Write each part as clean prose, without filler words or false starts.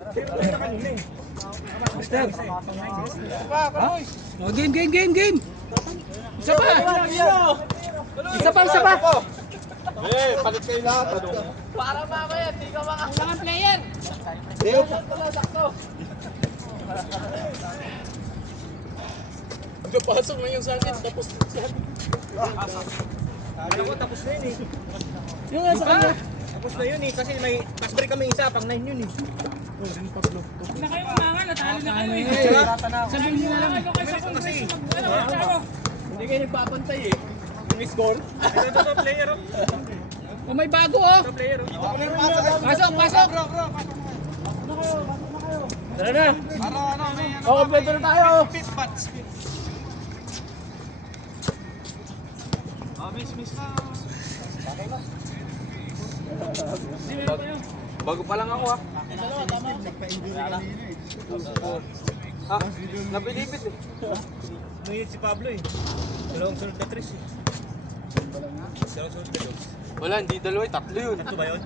Master. Oh, game. Isa pa. Isa pa. Palit kayo lahat. Para mamaya, di ka makakailangan player. Sakto. Pasok na yung sakit, tapos Alam ko, tapos na yun eh. yung nasa kanya. Tapos na yun eh, kasi may pass break kami isa, pang 9 yun eh. Huwag na kayo umangal, natalo na kayo eh. Sabihin niyo na lang. Kasi, Hindi kayo nagpapantay eh. yung score. Ito player oh. Oh, may bago oh. Ito player oh. Pasok. Tara na. Oh, kompleto na tayo. Miss na. Bago pa lang ako ha. Ha? Napilipit eh. Nungit si Pablo eh. Dalawang sunod na tres eh. Dalawang sunod na dogs. Wala, hindi dalawa eh. Tatlo yun. Ito ba yun?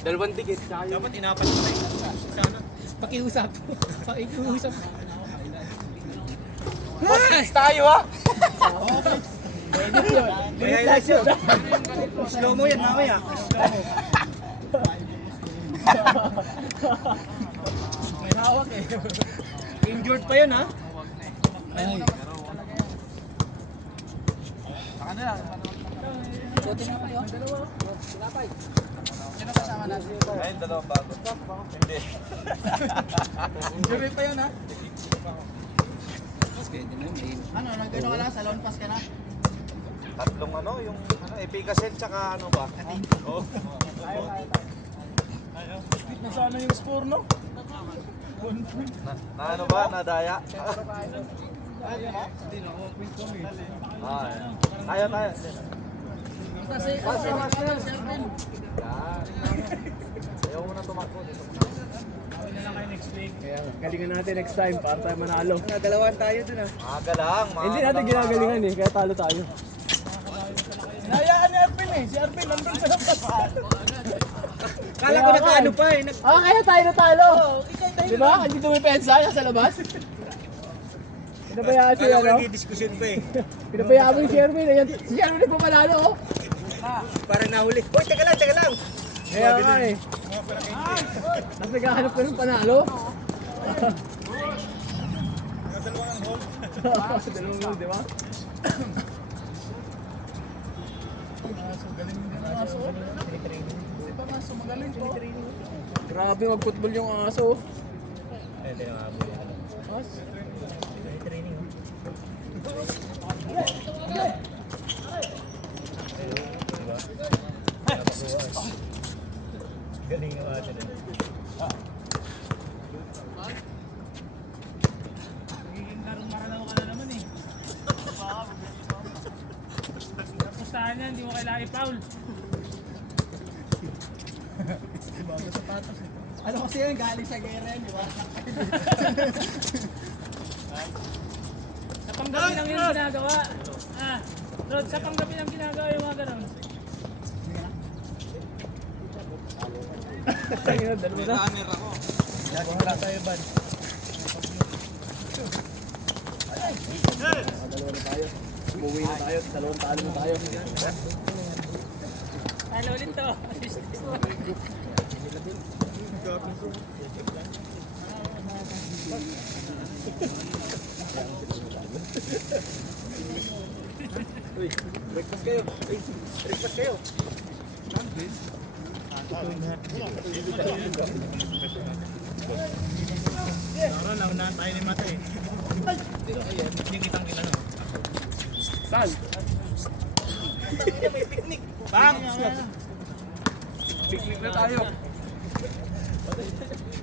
Dalawang ticket. Tsaka yun. Dapat inapat mo na eh. Sana. Pakiusap. Post tayo ha. May highlights yun. Slow mo yan mamaya. May hawak eh. Injured pa yun ha. Ay. Suti nga kayo. Tinapay. Sino kasama natin? Ayun, dalawang bago. Hindi. Injury pa yun ha? Ano, nagano ka lang, salon pass ka na? Tatlong ano, yung Epicacel tsaka ano ba? Oo. Na sana yung score no? Na ano ba? Nadaya? Hindi na ako. Ah, ayan. Tayo. Kasi, Yan. Ayaw mo na tumakbo dito. Kaya galingan natin next time para tayo manalo. Dalawan tayo dun ha. Maaga lang. Hindi natin ginagalingan eh, kaya talo tayo. Nayaan ni Arvin eh, si Arvin nandun sa labas. Kala ko nakaano pa eh. Kaya tayo natalo. Di ba? Andito may pensa, nasa labas. Pinabayaan si Kala ko ano? nagdi-discussion pa eh. Pinabayaan mo yung si Arvin. Ayan, si Arvin nagpapanalo oh. Parang nahuli. Uy, teka lang. Kaya nga eh. Tapos naghahanap ka ng panalo. Dalawang goal, di ba? Grabe mag-football yung aso. Ayun, tinamabot yan. As? Training oh. Diba? Napakuha eh. Galing yung ate na. nagiging maranaw ka na naman eh. Napustahan yan, hindi mo kailangan i-foul. Ano kasi yun? Galing sa gera yun, di ba? Sa panggabi lang yung ginagawa. Rod, sa panggabi lang ginagawa yung mga ganun. Ayun, dalawa na. Runner ako. Wala tayo ban. Dalawa na tayo. Umuwi na tayo. Dalawang talo na tayo. Ano ulit to? Uy, breakfast kayo. Breakfast kayo. Tara, naunahan tayo ni Mate. Hindi kitang-kita na. Saan? May picnic. Bang! Picnic na tayo.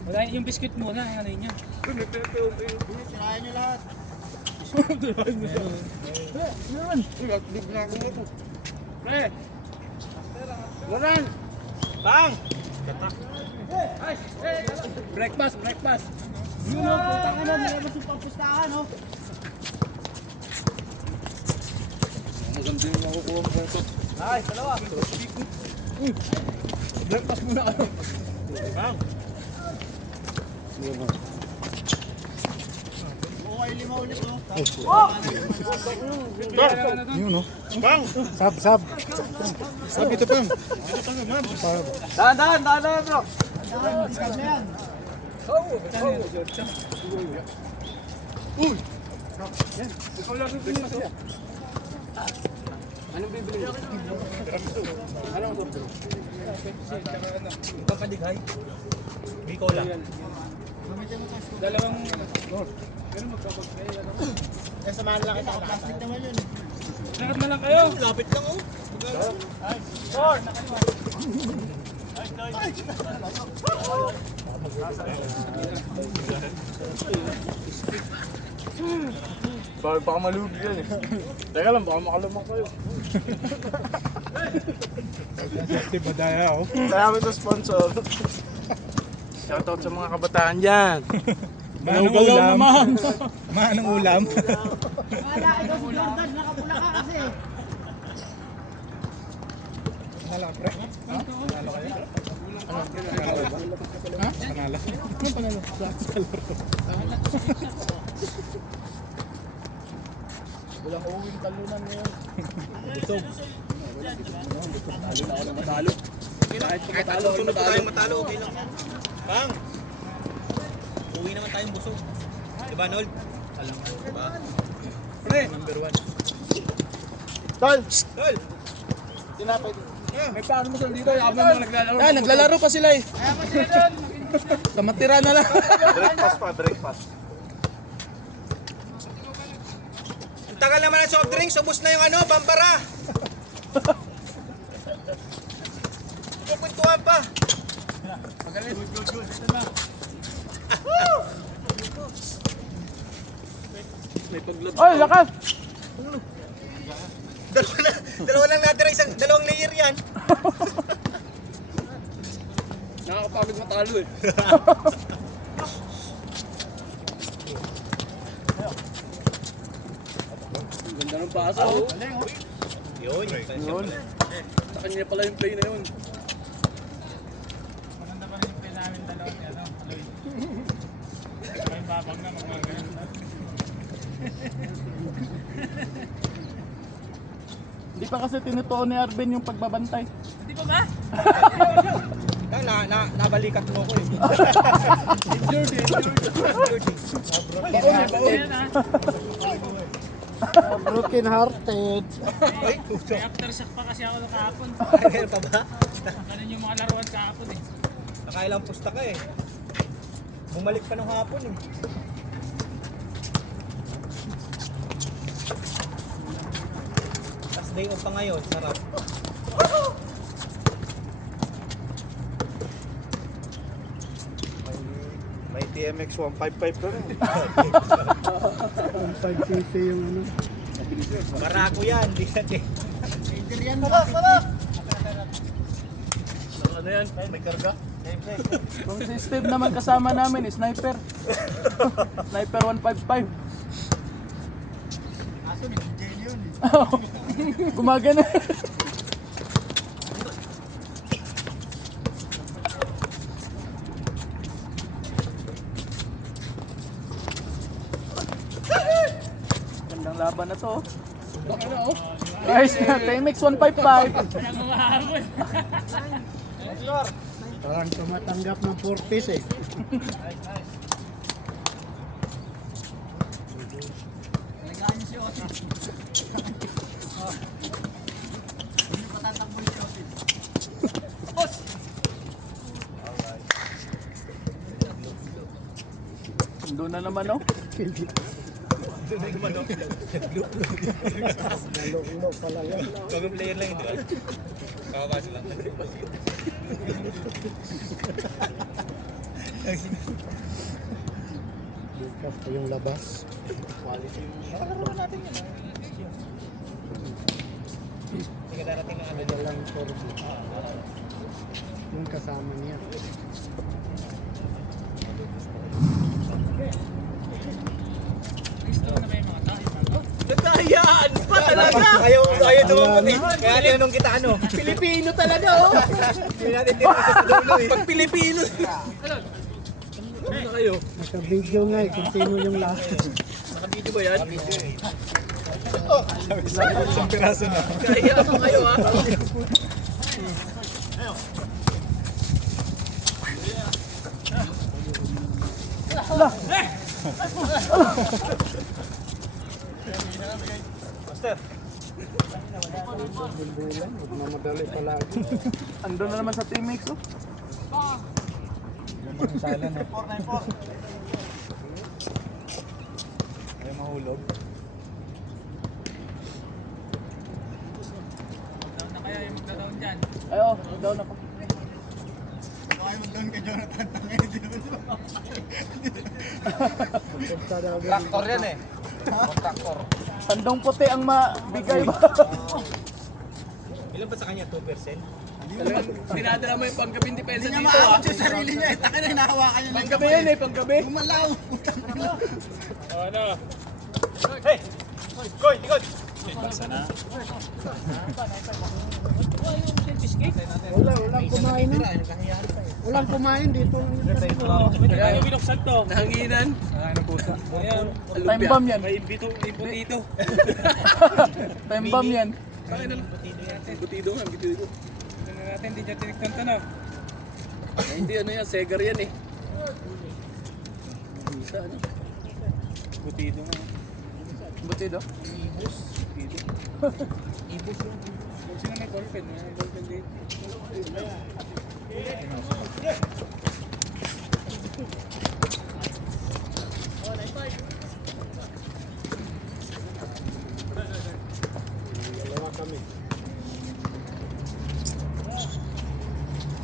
Wala yung biscuit muna, yung ano yun. Sirayan nyo lahat. Meron. Big na ako mo to. Pre. Loran. Bang! Breakfast. Yun o, puta ka na, nilabas yung papustahan o. Maganda yung makukuha mo ito. Ay, dalawa. Breakfast muna ako. Bang! Yun, no? Sab, sab. Sab, ito pang. Dahan, bro. Anong bibili? Anong Pampadighay. Biko lang. dalawang Samahan lang kita. Lapit naman yun. Lahat na lang kayo. Lapit lang oh. Baka malugi yan eh. Teka lang, baka makalamang kayo. Si Badaya oh. Salamat sa sponsor. Shoutout sa mga kabataan dyan. Manong ulam. naman. Manong ulam. Wala, ikaw si Jordan. Nakapula ka kasi. Panalo, pre. Panalo kayo? Panalo ba? Ha? Panalo. Ano panalo? Walang uwing talunan ngayon. Busog. Talo na ako ng matalo. Kahit ang susunod pa tayong matalo, okay lang. Bang! Uwi naman tayong busog. Diba, Nold? Alam mo, diba? Pre! Number 1. Tol! Tol! Tinapay. May paano mo sila dito? Habang mga naglalaro. Yan, naglalaro pa sila eh. Kaya pa sila doon. Tamatira na lang. Breakfast pa, breakfast. Ang tagal naman ng soft drinks, ubos na yung ano, Bambara! Pupuntuhan pa! Magaling. Good. Ito na. May paglot. Oy, lakas! Dalawa lang natira, dalawang layer yan. Nakakapagod matalo eh. Ganda ng pasa oh. Yun. Yun. Sa kanya pala yung play na yun. Hindi pa kasi tinutuon ni Arvin yung pagbabantay. Hindi pa ba? Nabalikat mo ko eh. Broken hearted. Ay, May aftershock pa kasi ako nung kahapon. Kaya pa ba? Ganun yung mga laruan kahapon eh. Nakailang pusta ka eh. Bumalik pa nung hapon eh. Last day off pa ngayon, sarap. May TMX 155 doon. 1.5cc yung ano. Barako yan, di natin. Ano yan? May karga? Kung si Steve naman kasama namin, sniper. Sniper 155. Aso, nag-jail yun eh. Gumagana. Gandang laban na to. Guys, TMX 155. Kaya mawahabol. Parang tumatanggap ng 4 piece eh. Nalagaan niyo si Otis. Hindi pa tatakbo si Otis. Doon na naman oh. Lalo pala yan. Bagong player lang yun, di ba? Kakabasa lang. Bukas pa yung labas. Nakalaro natin yun. Hindi ka darating ng ano Kaya lang 4 yung kasama niya. Gusto na ba yung mga tao? Nagkayaan pa talaga! Ayaw dumamot eh. Kaya tinanong kita ano? Pilipino talaga oh. Hindi natin tinanong sa dulo eh. Pag Pilipino. kayo. Naka-video nga eh, kung sino yung lahat. Naka-video ba yan? Isang piraso na. Kaya pa kayo ha. Bulbulan, huwag na madali palagi. Andun na naman sa teammates oh. Yung sala na. Ay mahulog. Down na kaya yung magda-down dyan. Ay oh, down ako. Traktor yan eh. Traktor. Tandong puti ang mabigay ba? Ilan ba sa kanya? 2%? Dinadala mo yung panggabi ni Pensa dito ah. Sa sarili niya, taka na hinahawakan niya. Panggabi yan eh, panggabi. Gumalaw. Ano? Hey! Koy, ikot! Walang kumain na. Walang kumain dito. Kaya yung binuksan to. Nahanginan. Ay, ng pusa. Ayan. Time bomb yan. May imbito dito. Time bomb yan. Bakit na lang? Butido nga, butido. Tingnan natin, di dyan tinignan to na. Hindi ano yan, Segar yan eh. Sa ano? Butido nga. Butido? Kung sino may ballpen, may ballpen dito. Dalawa kami.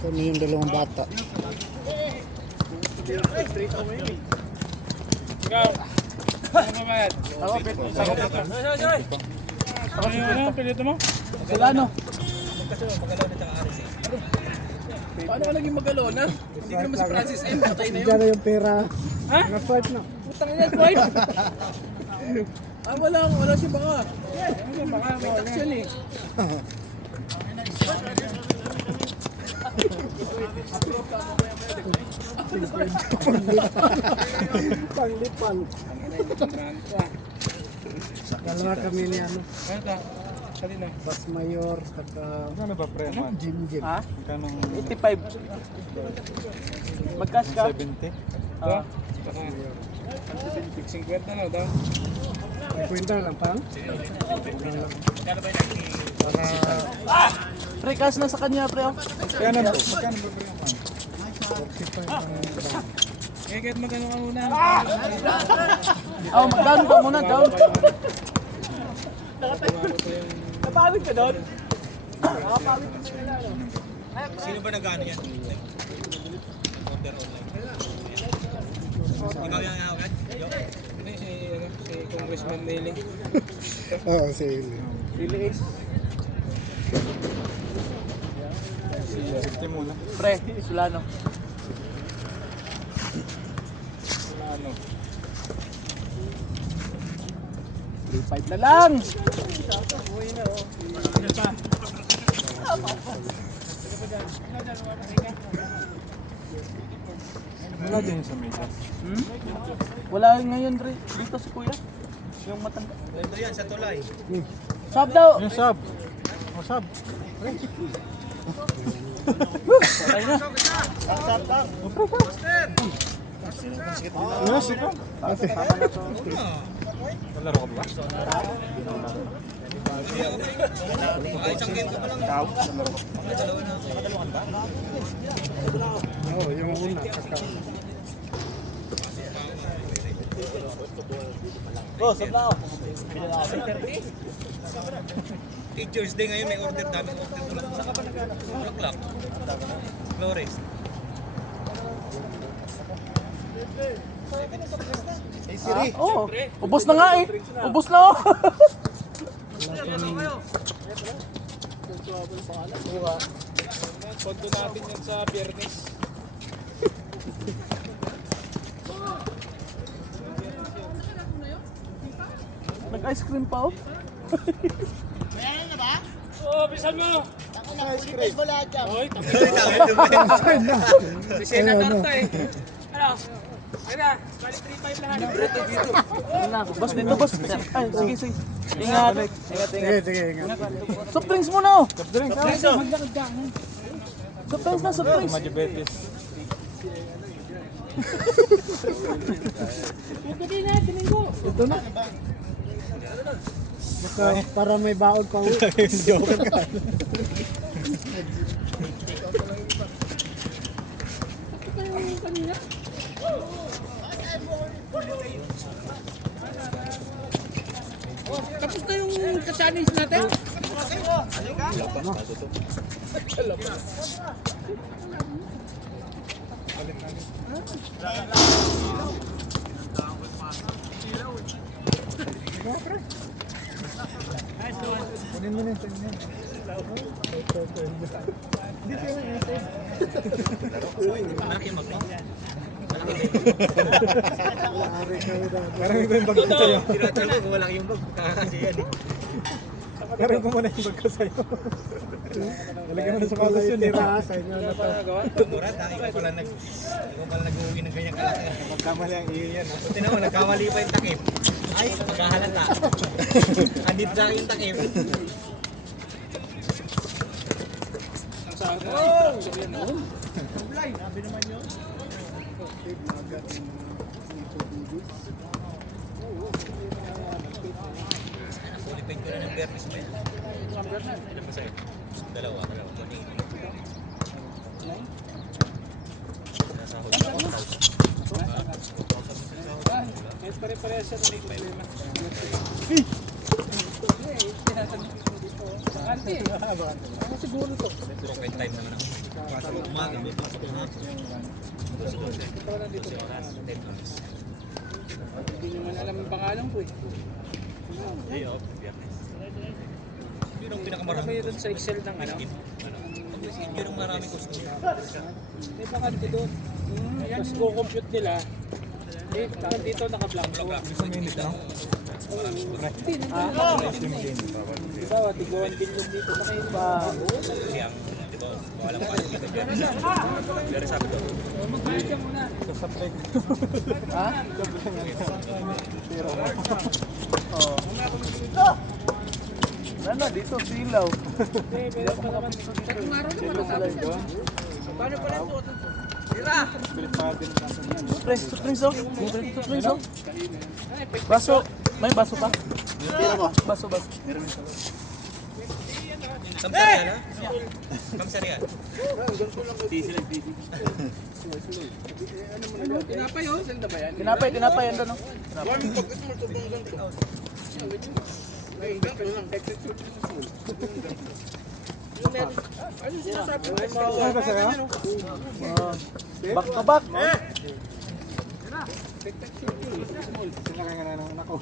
Kami yung dalawang bata. Ikaw! Ano ba yan? Ako, pito. Ano yung ano? Pilito mo? Sila ano? Kasi magalaw na tsaka RC. Paano ka naging magalona? Hindi ka naman si Francis M. Patay na yun. Diyan na yung pera. Ha? Na-swipe na. Putang ina, swipe. Ah, wala siya baka. Baka May tax yan eh. Panglipan. Dalawa kami ni ano. Ano ta? Kanina. Bas Mayor, saka... Ano ba pre? Jim. Ha? Magkano? 85. Magkas ka? 70. Ah. Saka 50 na daw. May kwenta lang pang? Pre, cash na sa kanya, pre. Oh. Magkano ba pre naman? 45 ang Eh, kahit magano ka muna. Oh, mag-down ka muna, down. Napawid ka doon? Sino ba nag-ano yan? Order online. Ikaw yung agad? Hindi, si Congressman Lely. Oo, sige. Really is. Sige muna. Pre, Solano. Ano? 3-5 na lang. Wala din sa mesa. Hmm? Wala ngayon, Dre. Dito si Kuya. Yung matanda. Ito yan, sa tulay. Sab daw. Yung sub. O sub. Patay na. Yes, ikaw. Malaro ka ba? Ay, isang game ka pa lang. Ikaw? Malaro ka. Dalawa na. Nakadalawan ba? Oo, yung una. Kaka. Teacher's Day ngayon, may order daming order tulad. Saan ka ba nag-ano? Clock. Flores. Oh, ubos na nga eh. Ubos na oh. Kondo natin yan sa Biyernes. Nag-ice cream pa oh. Oo, bisan mo! Oy, Ay, na. si Sena Karta eh. Ano? Boss, dito boss. Ay, sige, sige. Ingat. Sige, sige, ingat. Soft drinks muna oh. Soft drinks na, soft drinks. Diabetes. Ito na. Para may baon pa. Joker ka. Tapos na yung kasanis natin. Kunin mo na yung tingin. Malaki yung mag-bag. Parang ito yung bag ko sa'yo. Tinatanong kung malaki yung bag. Kakasi yan eh. Parang ko muna yung bag ko sa'yo. Talagyan mo na sa kalas yun eh. Murat, ikaw pala nag-uwi ng ganyang kalaki. Magkamali ang iyo yan. Buti naman, nagkamali pa yung takip. Ay, magkahalata. Andit sa akin yung takip. Qualified ko na ng Bernis pa yan. Ilan ba sa'yo? Dalawa. Nasa huli ako. Kahit pare-parehas siya ng problema. Bakante. Ako siguro to. Puro kind time naman ako. Umaga, may pasok na ako. Ito na dito. 10 hours. Hindi naman alam ang pangalan ko eh. Day off, Biyernes. Yun ang Marami pinakamarami doon sa Excel ng ano. Yun ang maraming customer. May bakante doon. Tapos co-compute nila. Eh, dito naka-blanco. Isang minute lang. Hindi, diba, tigo 1 billion dito. Baka yun ba? Kasi ang, di ba, walang paano dito dyan. Pero sabi ko, Magbayad ka muna. Sasablay ko. Ha? Pero Oh. Ano dito silaw. Eh, pero pa naman. Tatlong araw naman nasabi ko. Paano pala ito? pilipado din ang kaso. Soft drinks oh. Soft drinks oh. Baso. May baso pa? Baso. Kamsarian ha? Kamsarian. Tinapay oh, saan na ba yan? Tinapay yan doon oh. Ano sinasabi mo? Ano ba sa'yo? Back to back. Sinakay na ng anak ko.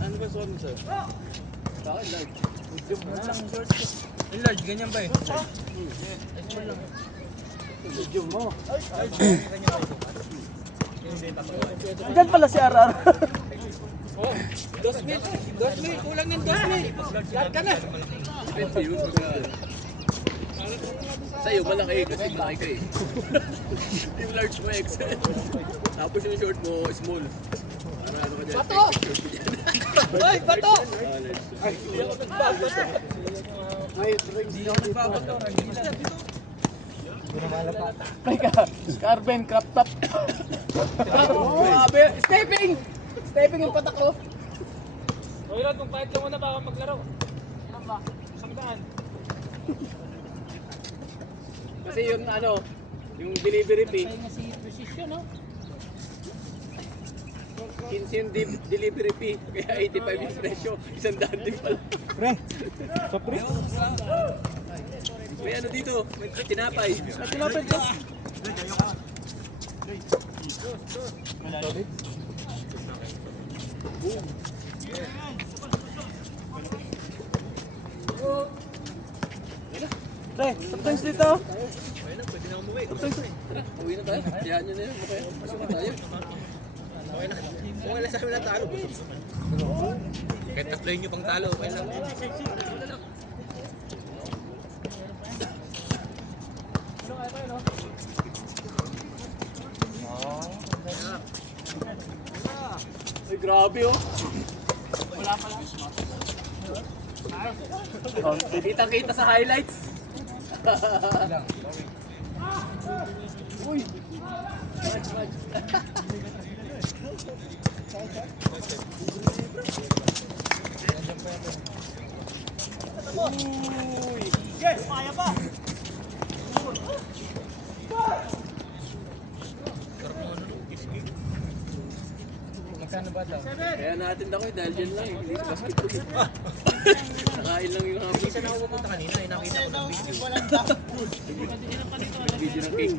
Ano ba suot mo sir? Yung large, ganyan ba eh? Medium mo. Diyan pala si RR. Oh, 2,000, kulang ng 2,000. Lahat ka na. Depende yun. Sa'yo malaki kasi malaki ka eh. Yung large mo XL. Tapos yung short mo small. Para ano ka dyan? Bato! Ay, bato! Ay, Hindi ako nagbabato. hindi ako nagbabato. Hindi na malapa. May carbon crop top. Oh, abe, stepping yung patak ko. O yun, magpahit ka muna baka maglaro. Ano ba? 100. Kasi yung ano, yung delivery fee. Kaya nga si precision, no? 15 yung delivery fee, kaya 85 yung presyo. 100 din pala. Pre, soft drink? May ano dito, may tinapay. Tinapay ko. Pre, soft drinks dito. Pwede na umuwi. Uwi na tayo. Hayaan nyo na yun. Okay, pasok na tayo. Okay na. Okay lang sa amin na talo. Kahit tatloy nyo pang talo, okay lang. Ay, grabe oh. Wala pala. Oh, kitang-kita sa highlights. Uy. Uy. Yes, kaya pa. Magkano ba daw? Kaya natin ako dahil dyan lang. Hindi ko basketball. Nakain lang yung hapon. Isa na ako pupunta kanina, eh, nakita ko ng video. Video ng king.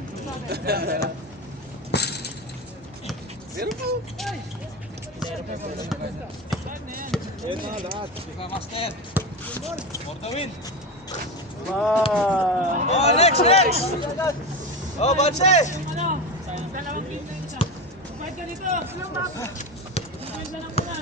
Meron po. Ayun mga lahat. Ika master. For the win. Oh, next! Oh, Bonse! Dalawang king na isa. Pagpahit ka dito. Pagpahit na lang muna.